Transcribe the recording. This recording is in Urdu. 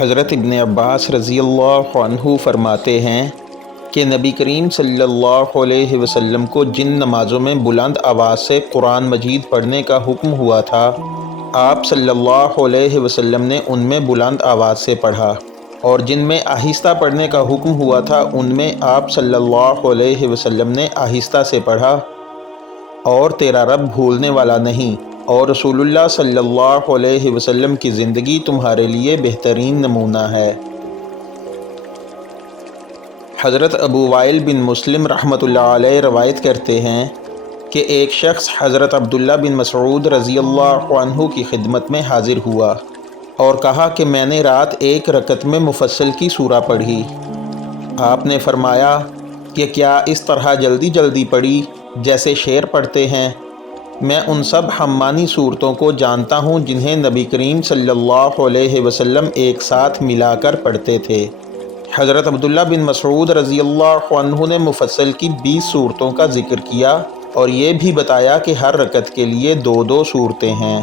حضرت ابن عباس رضی اللہ عنہ فرماتے ہیں کہ نبی کریم صلی اللہ علیہ وسلم کو جن نمازوں میں بلند آواز سے قرآن مجید پڑھنے کا حکم ہوا تھا، آپ صلی اللہ علیہ وسلم نے ان میں بلند آواز سے پڑھا، اور جن میں آہستہ پڑھنے کا حکم ہوا تھا ان میں آپ صلی اللہ علیہ وسلم نے آہستہ سے پڑھا۔ اور تیرا رب بھولنے والا نہیں، اور رسول اللہ صلی اللہ علیہ وسلم کی زندگی تمہارے لیے بہترین نمونہ ہے۔ حضرت ابو وائل بن مسلم رحمۃ اللہ علیہ روایت کرتے ہیں کہ ایک شخص حضرت عبداللہ بن مسعود رضی اللہ عنہ کی خدمت میں حاضر ہوا اور کہا کہ میں نے رات ایک رکعت میں مفصل کی سورہ پڑھی۔ آپ نے فرمایا کہ کیا اس طرح جلدی جلدی پڑھی جیسے شعر پڑھتے ہیں؟ میں ان سب حمانی صورتوں کو جانتا ہوں جنہیں نبی کریم صلی اللہ علیہ وسلم ایک ساتھ ملا کر پڑھتے تھے۔ حضرت عبداللہ بن مسعود رضی اللہ عنہ نے مفصل کی 20 صورتوں کا ذکر کیا اور یہ بھی بتایا کہ ہر رکعت کے لیے 2 صورتیں ہیں۔